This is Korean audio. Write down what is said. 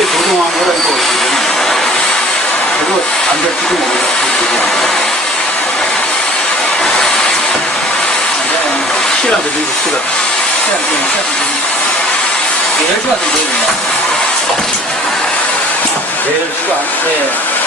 근데 조종한 거라 이거 어떻게 그거 안 될지도 모르겠어. 시간 되는 시간. 시간 되는 10시간 좀 되겠네. 내일 시간. 네.